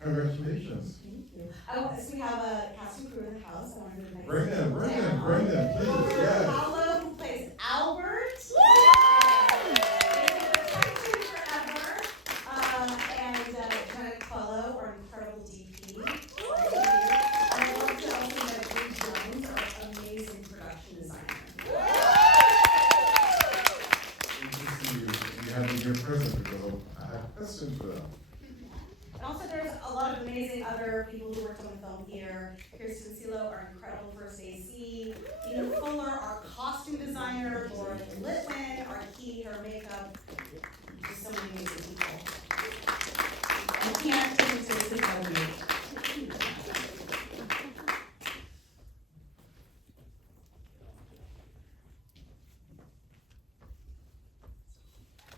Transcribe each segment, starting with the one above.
Congratulations. Thank you. So we have a cast and crew in the house. I wanted to Bring them, please. Connor Yes. Paolo, who plays Albert. Forever. And Johanna Coelho, our incredible DP. And I love to also know Bri Jones, our amazing production designer. Good to see you. You have a good present to go. I have questions for them. And also there's a lot of amazing other people who worked on the film here. Kirsten Silo, our incredible first AC. Ina Fuller, our costume designer. Laura Lillian, our key, her makeup. Just so many amazing people. I can't take it seriously without you.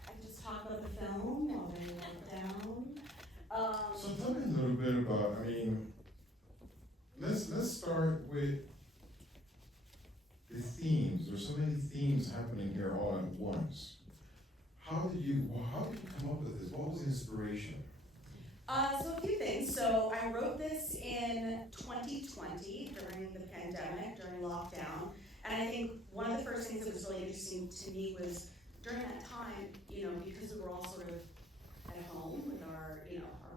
I just talk about the film while they look down. So tell me a little bit about, let's start with the themes. There's so many themes happening here all at once. How did you come up with this? What was the inspiration? So a few things. So I wrote this in 2020 during the pandemic, during lockdown. And I think one of the first things that was really interesting to me was during that time, because we were all sort of at home with our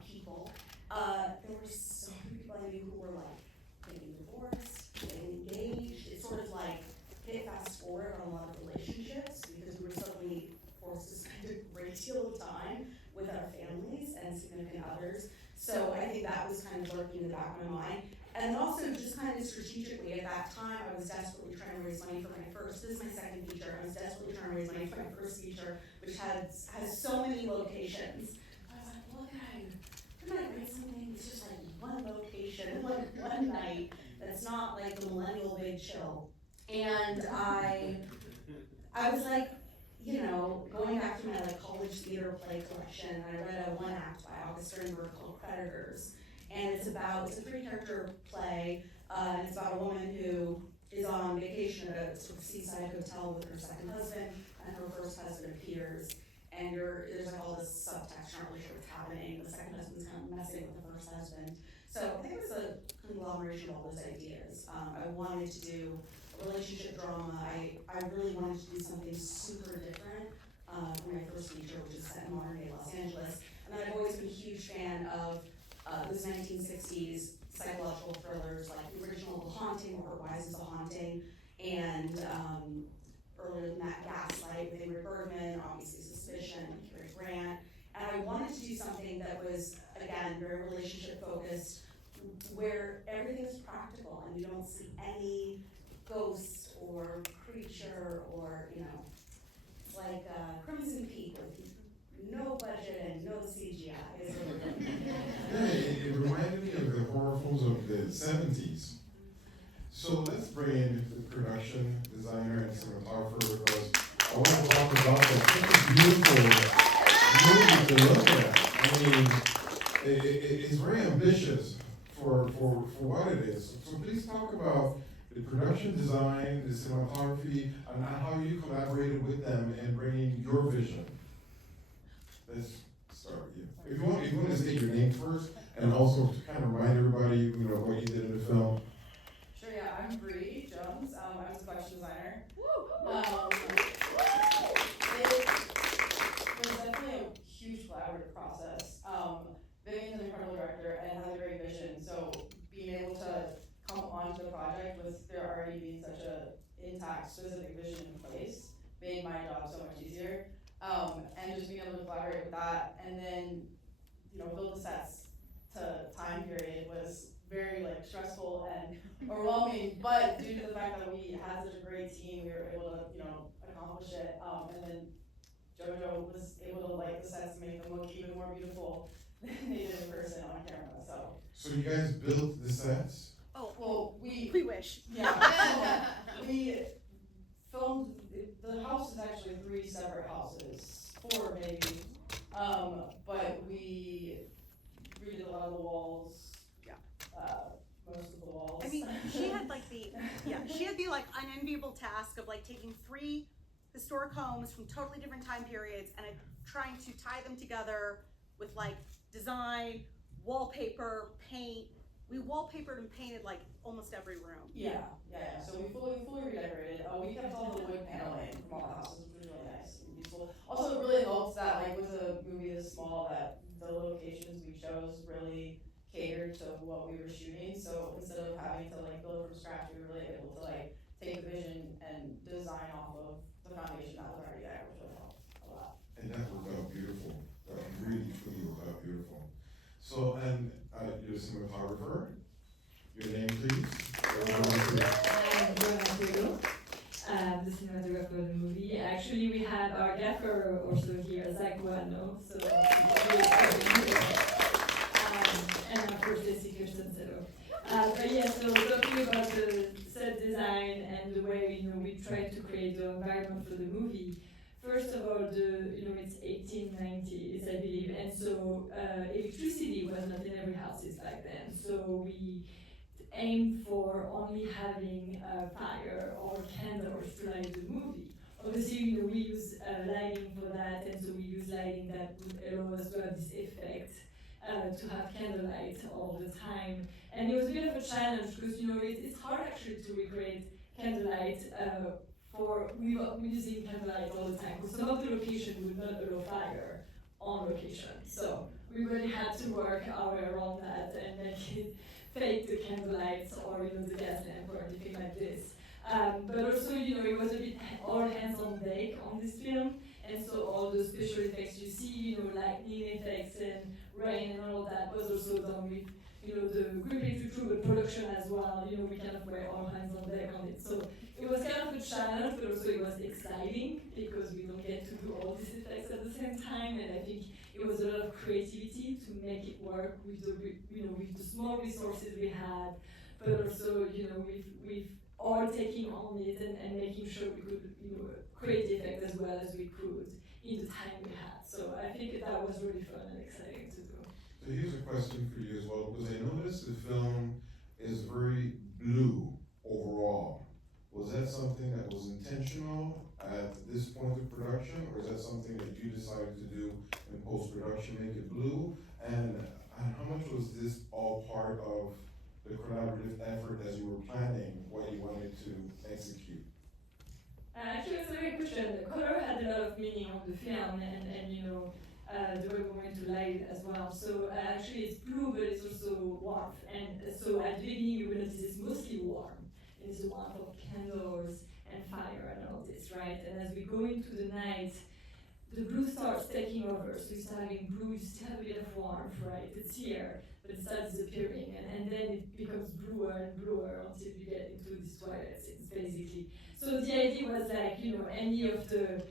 people, there were so many people I knew who were like getting divorced, getting engaged. It's sort of like hit fast forward on a lot of relationships because we were suddenly forced to spend a great deal of time with our families and significant others. So I think that was kind of lurking in the back of my mind. And then also just kind of strategically at that time, I was desperately trying to raise money for my first, this is my second feature, I was desperately trying to raise money for my first feature, which has so many locations. I was like, well, can I write something that's just like one location, like one night, that's not like the millennial big chill. And I was like, going back to my college theater play collection, I read a one-act by August Sternberg called Predators, and it's a 3-character play, and it's about a woman who is on vacation at a sort of seaside hotel with her second husband, and her first husband appears, and there's all this subtext, you're not really sure what's happening, the second husband's kind of messing with the first husband. So I think it was a conglomeration of all those ideas. I wanted to do a relationship drama. I really wanted to do something super different for my first feature, which is set in modern day Los Angeles. And then I've always been a huge fan of those 1960s psychological thrillers like the original The Haunting, or Why Is This a Haunting? And earlier than that, Gaslight with Ingrid Bergman, obviously Suspicion, Cary Grant. And I wanted to do something that was, again, very relationship focused, where everything is practical and you don't see any ghost or creature or, it's like Crimson Peak with no budget and no CGI. Yeah, it reminded me of the horror films of the 70s. So let's bring in the production designer and cinematographer because I want to talk about that. Such a beautiful movie to look at. It's very ambitious for what it is. So please talk about the production design, the cinematography, and how you collaborated with them in bringing your vision. Let's start with you. If you want to say your name first, and also to kind of remind everybody, what you did in the film. Sure, yeah, I'm Bri Jones. I'm a production designer. It was definitely a huge collaborative process. Vivian's an incredible director and has a great vision, so being able to come onto the project with there already being such a intact, specific vision in place made my job so much easier. And just being able to collaborate with that and then, build the sets to time period was very stressful and overwhelming, but due to the fact that we had such a great team, we were able to, accomplish it. And then JoJo was able to light the sets to make them look even more beautiful than they did in person on camera. So you guys built the sets? Oh, well, we wish. Yeah. So we filmed, the house is actually 3 separate houses, 4 maybe. But we redid a lot of the walls. Yeah. Most of the walls. She had the unenviable task of taking 3 historic homes from totally different time periods and trying to tie them together with design, wallpaper, paint. We wallpapered and painted like almost every room. Yeah. So we fully redecorated. We kept all the wood paneling from all the houses, which was really nice and useful. Also, it really helped that like with a movie this small, that the locations we chose really catered to what we were shooting. So instead of having to like build from scratch, we were really able to like take the vision and design off of the foundation that was already there, which really helped a lot. And that worked out beautiful. That really, truly worked out beautiful. So, and you're a cinematographer. Your name, please. I'm Johanna Coelho, the cinematographer of the movie. Actually, we have our gaffer also here, Zach Guano, so and of course Jessica Stanselo. But yeah, so talking about the set design and the way we try to create the environment for the movie. First of all, it's 1890s, I believe, and so electricity was not in every house back then. So we aimed for only having fire or candles to light the movie. Obviously, we use lighting for that, and so we use lighting that would allow us to have this effect to have candlelight all the time. And it was a bit of a challenge because it's hard actually to recreate candlelight. We're using candlelight all the time because some of the locations would not allow fire on location. So we really had to work our way around that and make it fake the candlelights or the gas lamp or anything like this. But also, it was a bit all hands on deck on this film, and so all the special effects you see, lightning effects and rain and all of that was also done with the gripping through the production as well. We kind of were all hands on deck on it. So it was kind of a challenge, but also it was exciting because we don't get to do all these effects at the same time, and I think it was a lot of creativity to make it work with the small resources we had, but also with all taking on it and making sure we could create the effect as well as we could in the time we had. So I think that was really fun and exciting to do. So here's a question for you as well, because I noticed the film is very blue overall. Was that something that was intentional at this point of production, or is that something that you decided to do in post-production, make it blue? And how much was this all part of the collaborative effort as you were planning what you wanted to execute? Actually, it's a very good question. The color had a lot of meaning on the film, and the way we wanted to light it as well. So actually, it's blue, but it's also warmth. And so at the beginning, you will notice it's mostly warm. It's the warmth of candles and fire and all this, right? And as we go into the night, the blue starts taking over. So you start having blue, you still have a bit of warmth, right? It's here, but it starts disappearing. And then it becomes bluer and bluer until you get into this twilight scenes, basically. So the idea was like, any of the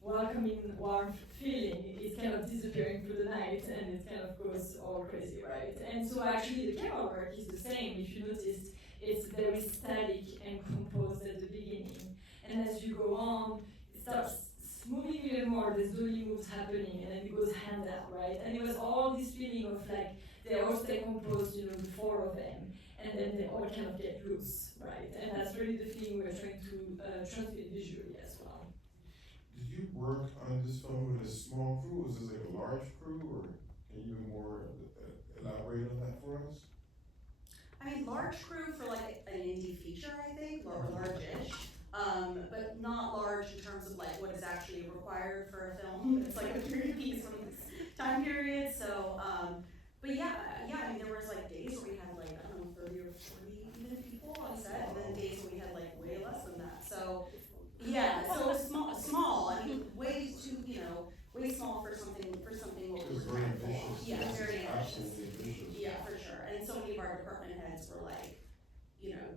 welcoming warmth feeling is kind of disappearing through the night, and it kind of goes all crazy, right? And so actually the camera work is the same. If you noticed, it's very static and composed at the beginning. And as you go on, it starts moving even more, there's dolly moves happening, and then it goes hand out, right? And it was all this feeling of like, they all stay composed, the four of them, and then they all kind of get loose, right? And that's really the feeling we're trying to transmit visually as well. Did you work on this film with a small crew? Was this like a large crew, or can you more elaborate on that for us? I mean, large crew for like an indie feature, I think, or large-ish, but not large in terms of like what is actually required for a film. It's like a period piece from this time period. So, but yeah, I mean, there was like days where we had like, I don't know, 30 or 40 even people on set, and then days where we had like way less than that. So, yeah, so it was small. I mean, way small for something what It we was were very trying to pull ambitious. off. Yeah, very ambitious. Absolutely ambitious. Yeah, for sure. And so many of our department heads were like,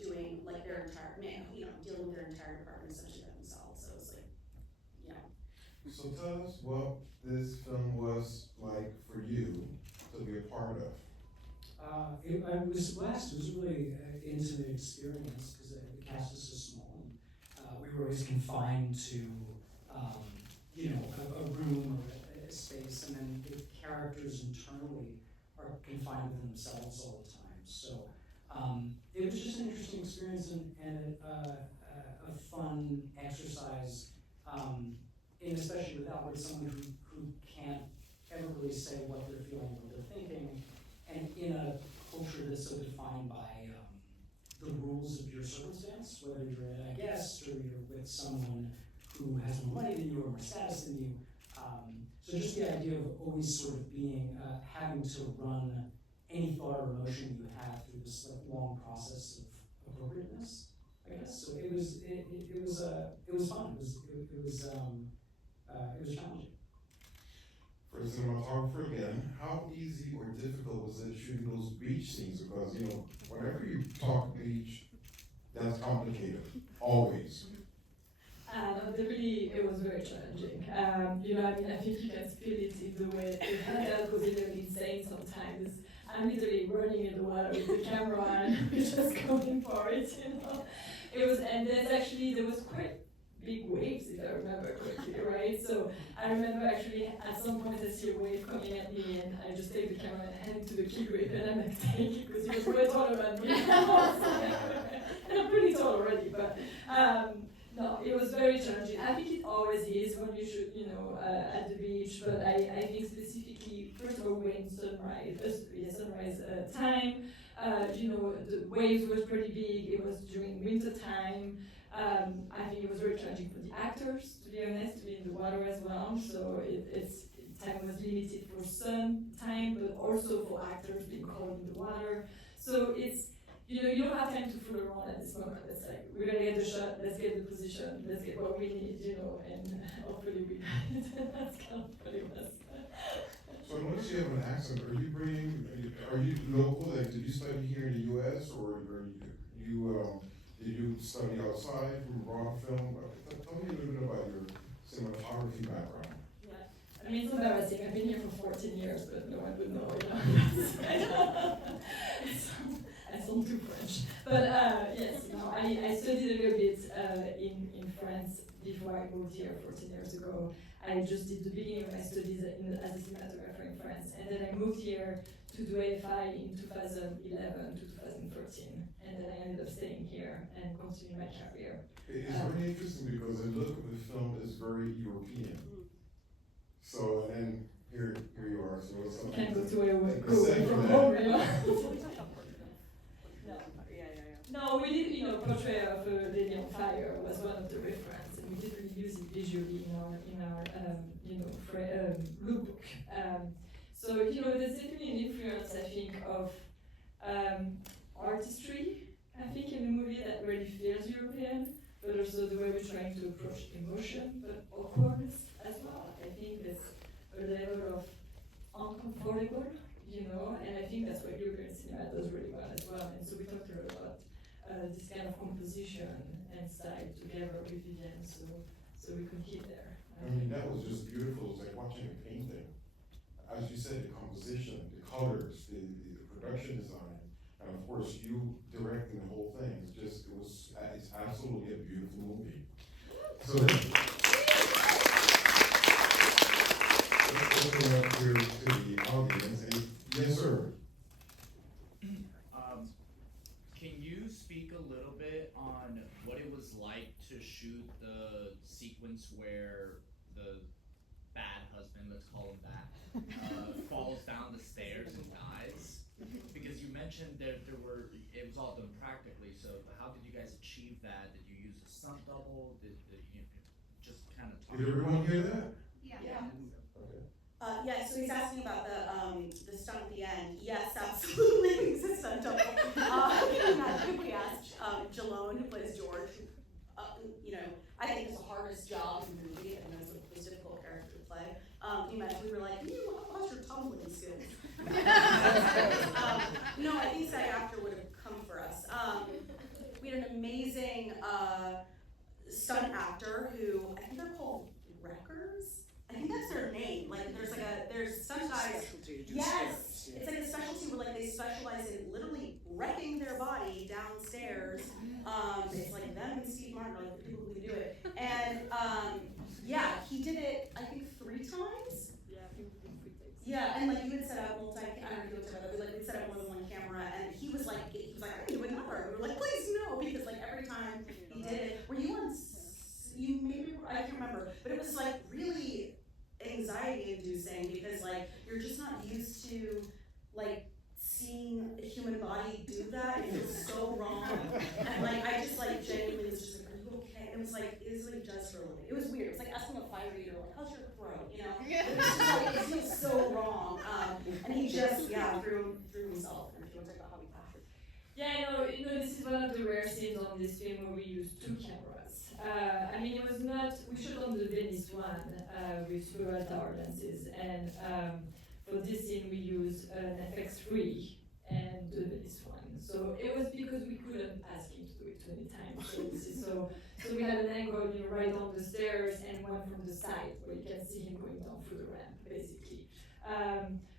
doing like their entire, dealing with their entire department essentially by themselves. So it was like, So tell us what this film was like for you to be a part of. I was blessed. It was a really intimate experience because the cast is so small. We were always confined to, a room or a space, and then the characters internally are confined within themselves all the time. So it was just an interesting experience and a fun exercise, and especially with someone who can't ever really say what they're feeling, what they're thinking, and in a culture that's so defined by the rules of your circumstance, whether you're a guest or you're with someone who has more money than you or more status than you. So just the idea of always sort of being, having to run any thought or emotion you have through this like long process of appropriateness, I guess. So it was fun. It was challenging. For a cinematographer again, how easy or difficult was it shooting those beach scenes? Because, you know, whenever you talk beach, that's complicated, always. It was very challenging. You know, I mean, I think you can feel it in the way that was literally insane sometimes. I'm literally running in the water with the camera and we're just going for it, you know. It was, and there was quite big waves, if I remember correctly, right? So I remember actually at some point I see a wave coming at me and I just take the camera and hand it to the key grip and I'm like, thank you, because he was way taller than me. And I'm pretty tall already, but no, it was very challenging. I think it always is when you shoot, you know, at the beach, but I think specifically, first of all, when sunrise time, you know, the waves was pretty big, it was during winter time. I think it was very challenging for the actors, to be honest, to be in the water as well. So time was limited for sun time, but also for actors being called in the water. So it's, you know, you don't have time to fool around at this moment. It's like, we're gonna get the shot, let's get the position, let's get what we need, you know, and hopefully we got it. That's kind of pretty much. So I notice you have an accent. Are you local? Like, did you study here in the U.S. or did you study outside from raw film? Tell me a little bit about your cinematography background. Yeah, I mean, it's embarrassing. I've been here for 14 years, but no one would know, you know. I sound too French. But yes, you know, I studied a little bit in France before I moved here 14 years ago. I just did the beginning of my studies as a cinematographer in France, and then I moved here to do AFI in 2011 to 2013, and then I ended up staying here and continuing my career. It's very interesting because the look of the film is very European. So, and here you are. So it's something. Can't go away from home, you know. No, we did, you know, Portrait of Lillian Fire was one of the references, and we did really use it visually in our you know, lookbook. So, you know, there's definitely an influence, I think, of artistry, I think, in the movie that really feels European, but also the way we're trying to approach emotion, but awkwardness as well. I think there's a level of uncomfortable, you know, and I think that's what European cinema does really well as well. And so we talked a lot about this kind of composition and style together with Vivian, so we could hit there. I mean, that was just beautiful. It's like watching a painting. As you said, the composition, the colors, the production design, and of course you directing the whole thing. It's absolutely a beautiful movie. So let's open up here to the audience. Yes, sir. Can you speak a little bit on what it was like to shoot the sequence where the bad husband, let's call him that, falls down the stairs and dies? Because you mentioned that it was all done practically, so how did you guys achieve that? Did you use a stunt double? Just kind of talk Did everyone hear that? Yeah. Yeah, so he's asking about the stunt at the end. Yes, absolutely, it's a stunt double. We asked Jalone, who plays George, you know, I think it's the hardest job in the movie, and it's the most difficult character to play. He mentioned, we were like, how's your tumbling skills? No, I think SAG-AFTRA would have come for us. We had an amazing stunt actor who, I think they're called wreckers. I think that's their name. Like, there's stunt guys. Yes, it's like a specialty where like they specialize in literally wrecking their body downstairs. It's like them and Steve Martin are like the people who can do it. And yeah, he did it I think 3 times. Yeah, and like you had set up I don't know if you looked at it, but like we'd set up more than one camera, and he was like, I can do another. We were like, please no, because like every time he did it, were you on? You maybe I can't remember, but it was like really anxiety inducing because like diary, or like, how's your throat, you know? It was just like, it feels so wrong. And he just, threw himself. And if you want to talk about how we practice. Yeah, this is one of the rare scenes on this film where we used 2 cameras. I mean, it was not, we shot on the Venice one with several tower lenses, and for this scene we used an FX3 and the Venice one. So it was because we couldn't ask him to do it 20 times. So we had an angle, right on the stairs and one from the side where you can see him going down through the ramp, basically.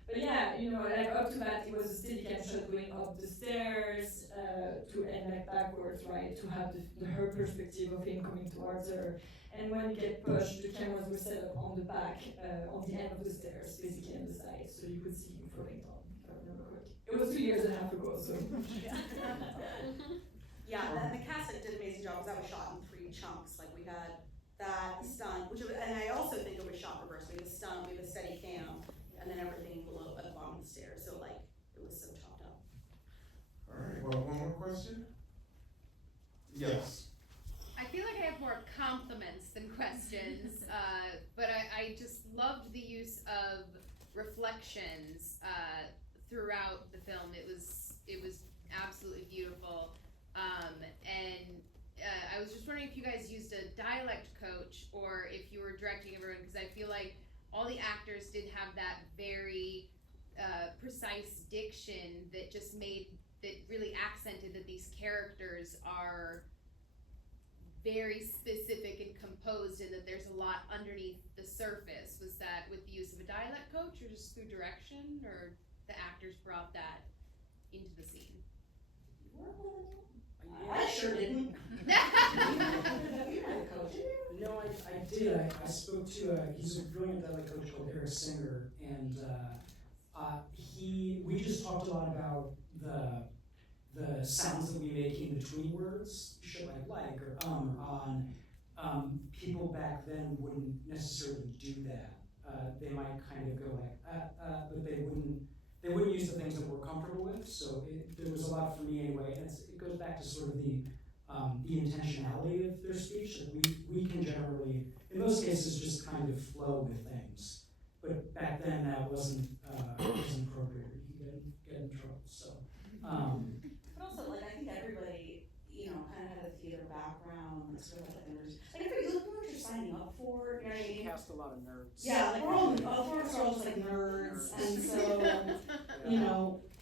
But yeah, like up to that, it was a steady cam shot going up the stairs and like backwards, right, to have her perspective of him coming towards her. And when you get pushed, the cameras were set up on the back, on the end of the stairs, basically on the side, so you could see him floating down, if I remember correctly. It was 2.5 years ago, so. The cast did an amazing job, because that was shot in 3 chunks. Like, we had that, the stunt, and I also think it was shot reverse. We had the stunt, we had the steady cam, and then everything below, at the bottom of the stairs. So, like, it was so chopped up. All right, well, one more question? Yes. I feel like I have more compliments than questions, but I just loved the use of reflections throughout the film. It was absolutely beautiful, and I was just wondering if you guys used a dialect coach or if you were directing everyone, because I feel like all the actors did have that very precise diction that just really accented that these characters are very specific and composed, and that there's a lot underneath the surface. Was that with the use of a dialect coach, or just through direction, or the actors brought that into the scene? I sure didn't. No, I did. I spoke to he's a brilliant dialect coach called Eric Singer, and we just talked a lot about the sounds that we make in between words, shit like or on. People back then wouldn't necessarily do that. They might kind of go like but they wouldn't use the things that we're comfortable with. So there was a lot for me anyway. And it goes back to sort of the intentionality of their speech. That we can generally, in most cases, just kind of flow with things. But back then that wasn't appropriate. You could get in trouble. So. But also, like, I think everybody, kind of had a theater background, and sort of like nerds. Like, if you look at what you're signing up for, you know what I mean? Cast a lot of nerds. Yeah, like, we're all just like nerds, and so,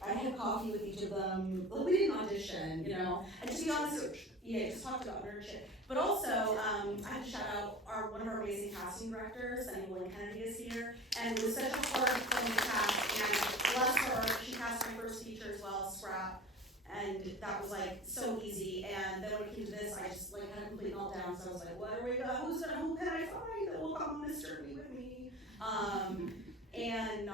I had coffee with each of them. Like, we didn't audition, And to be honest, just talked about nerd shit. But also, I have to shout out one of our amazing casting directors, Lillian is here, and it was such a hard film to cast, and bless her, she cast my first feature as well, Scrap, and that was like so easy. And then when it came to this, I just like had a complete meltdown. So I was like, who can I find that will come on this journey with me? And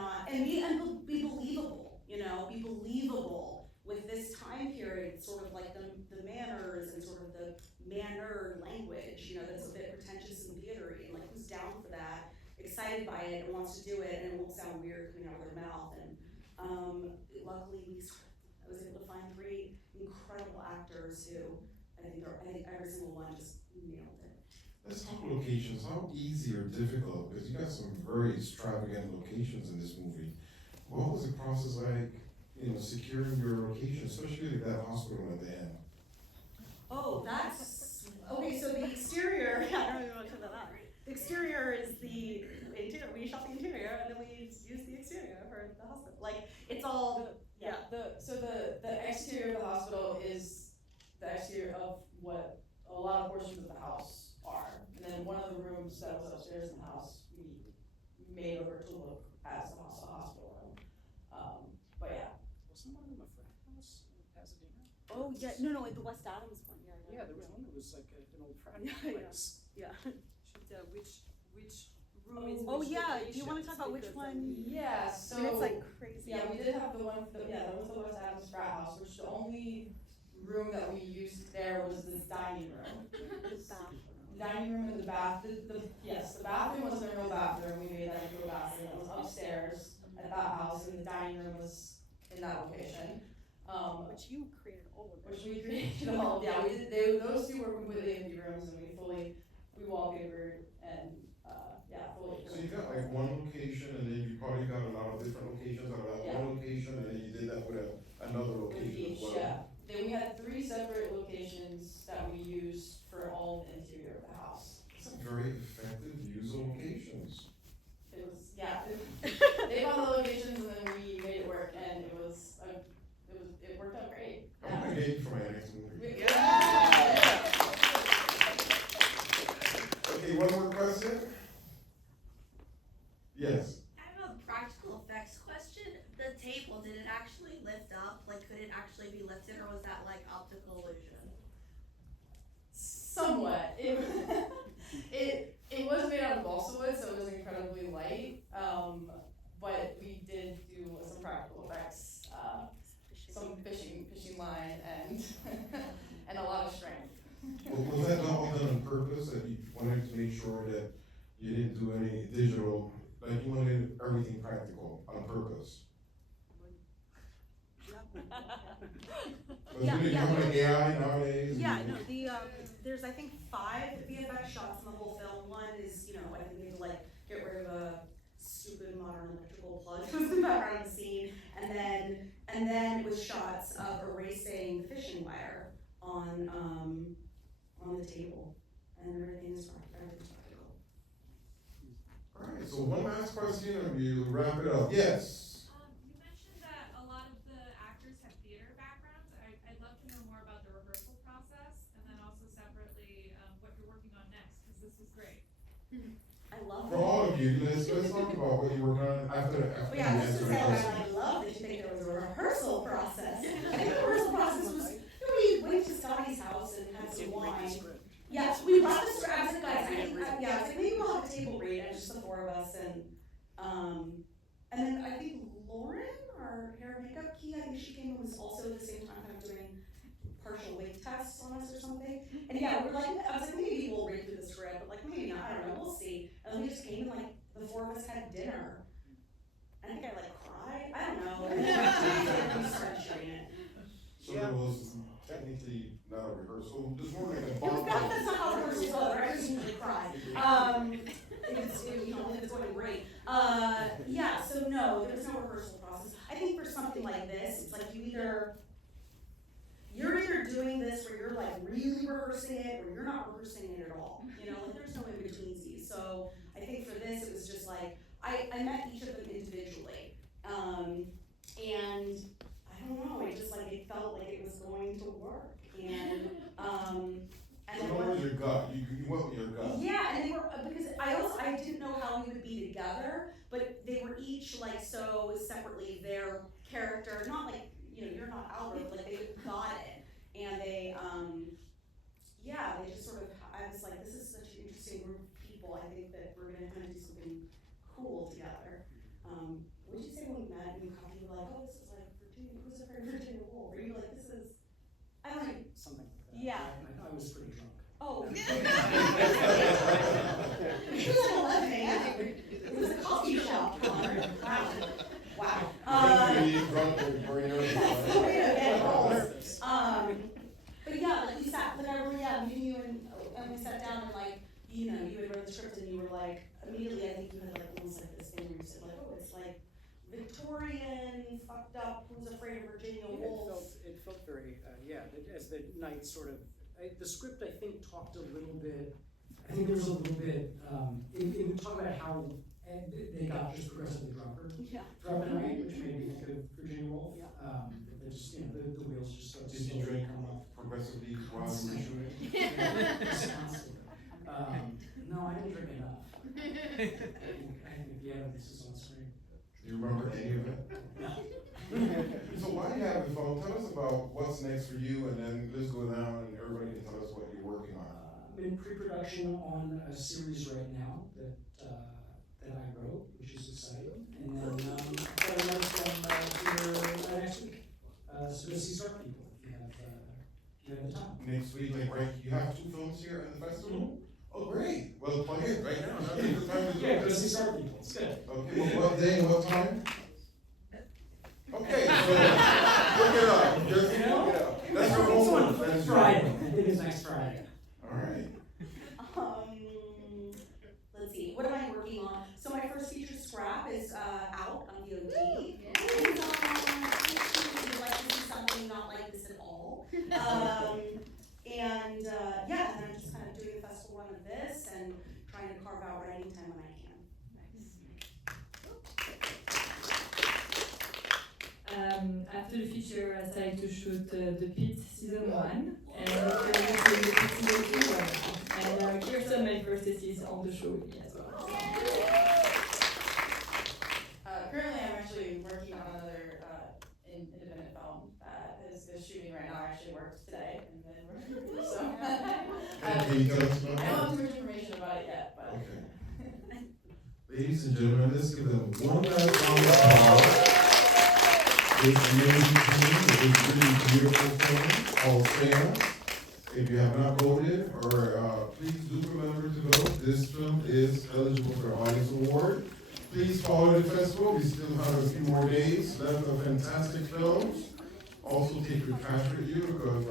be believable, be believable with this time period, sort of like the manners and sort of the manner language, that's a bit pretentious and theatery, and like who's down for that, excited by it and wants to do it, and it won't sound weird coming out of their mouth. And luckily I was able to find 3 incredible actors who I think every single one just nailed it. Let's talk locations. How easy or difficult? Because you got some very extravagant locations in this movie. What was the process like, securing your location, especially that hospital at the end? Oh, that's okay. So the exterior. I don't even want to tell that. The exterior is the interior. We shot the interior, and then we used the exterior for the hospital. Like, it's all. The exterior of the hospital is the exterior of what a lot of portions of the house are. And then one of the rooms that was upstairs in the house, we made over to look as a hospital room. But yeah. Wasn't one of them a frat house in Pasadena? Oh, yeah, no, the West Adams one, yeah. Yeah, there was one that was like an old frat Yeah, place. Yeah. Which room is Oh, which yeah, locations, do you wanna talk about which because, one? Yeah, I mean, it's like crazy. Yeah, we did have the one, that was the West Adams frat house, which the only room that we used there was the dining room. The dining room and the bath, the bathroom was there, no bathroom, we made that into a bathroom, it was upstairs at that house, and the dining room was in that location. Which you created all of Which we created all, yeah, we did, those 2 were completely empty rooms, and we wallpapered and yeah, fully. So you got like one location, and then you probably got a lot of different locations out of that Yeah. one location, and then you did that with another With location as each, well. yeah. Then we had 3 separate locations that we used for all the interior of the house. That's a very effective use of locations. It was, yeah, they found the locations and then we made it work, and it worked out great. I'm gonna get you for my next movie. Yeah. Okay, one more question? Yes. I have a practical effects question. The table, did it actually lift up? Like, could it actually be lifted, or was that like optical illusion? Somewhat. It was made out of balsa wood, so it was incredibly light. But we did do some practical effects, some fishing line and and a lot of strength. Was that all done on purpose, that you wanted to make sure that you didn't do any digital, like you wanted everything practical on purpose? Yeah, You have like AI nowadays? Yeah, no, there's I think 5 VFX shots in the whole film. One is, I think we need to like get rid of a stupid modern electrical plug that was in the background of the scene, and then it was shots of erasing the fishing wire on the table, and everything's practical. Alright, so one last question and we'll wrap it up. Yes? You mentioned that a lot of the actors have theater backgrounds. I'd love to know more about the rehearsal process, and then also separately what you're working on next, because this was great. I love For all of you, let's talk about what you work on after Well, yeah, the just to answer say, question. I love that you think there was a rehearsal process. I think the rehearsal process was, we went to Scotty's house and had some wine. Yeah, we brought the script. I was like, guys, I was like, maybe we'll have a table read, and just the 4 of us, and then I think Lauren, our hair and makeup key, I think she came and was also at the same time kind of doing partial wig tests on us or something. And yeah, we're like, I was like, maybe we'll read through the script, but like maybe not, I don't know, we'll see. And then we just came and like the 4 of us had dinner. I think I like cried, I don't know. And then we started shooting it. So there was technically not a rehearsal, just more like a It was bond. that's not how rehearsals go, right? I just usually cry. It's going great. Yeah, so no, there was no rehearsal process. I think for something like this, it's like you're either doing this where you're like really rehearsing it, or you're not rehearsing it at all. Like there's no in-betweensies. So I think for this, it was just like, I met each of them individually. And I don't know, it just like, it felt like it was going to work. And So in other words, your gut, you went with your gut. yeah, and they were, because I didn't know how we would be together, but they were each like so separately their character, not like, you're not Albert, like they got it. And they, they just sort of, I was like, this is such an interesting group of people, I think that we're gonna kind of do something cool together. What did you say when we met and you were like, oh, this is like Virginia, who's afraid of Virginia Woolf? Or you were like, this is, I don't know. Something like that. Yeah. I was pretty drunk. Oh. It was like 11 a.m. It was a coffee shop, Connor. Wow. But yeah, like we sat, like I remember, me and you and we sat down and like, you had read the script and you were like, immediately I think you had like almost like this thing where you said like, oh, it's like Victorian, fucked up, who's afraid of Virginia Woolf. It felt very, as the night sort of, the script I think talked a little bit, I think there was a little bit, it would talk about how they got just progressively drunker throughout the night, which made me think of Virginia Woolf. They just, the wheels just started Did you drink progressively while you were shooting? No, I didn't drink enough. I think the evidence is on screen. Do you remember any of it? No. So while you have the phone, tell us about what's next for you, and then let's go down and everybody can tell us what you're working on. I'm in pre-production on a series right now that I wrote, which is exciting. And then I've got another film here next week. So go see Start People if you have the time. Next week, like right, you have 2 films here at the festival? Oh, great. Well, plug it right now. Now's a good time to do Yeah, it. go see Start People. It's good. Okay, well, what day and what time? Okay, so look it up. Just look it up. That's your homework. That's Friday. I think it's next Friday. All right. Let's see, what am I working after the feature, I started to shoot The Pit season 1, and we're shooting The Pit season 2 right now. And Kirsten, my first thesis on the show with me as well. Currently, I'm actually working on another independent film that is shooting right now. I actually worked today, and then we're so. Can you tell us about I that? don't have too much information about it yet, but. Okay. Ladies and gentlemen, let's give them one last round of applause. This amazing team with this really beautiful film called SÉANCE. If you have not voted, or please do remember to vote. This film is eligible for Audience Award. Please follow the festival. We still have a few more days left of fantastic films. Also take your trash with you because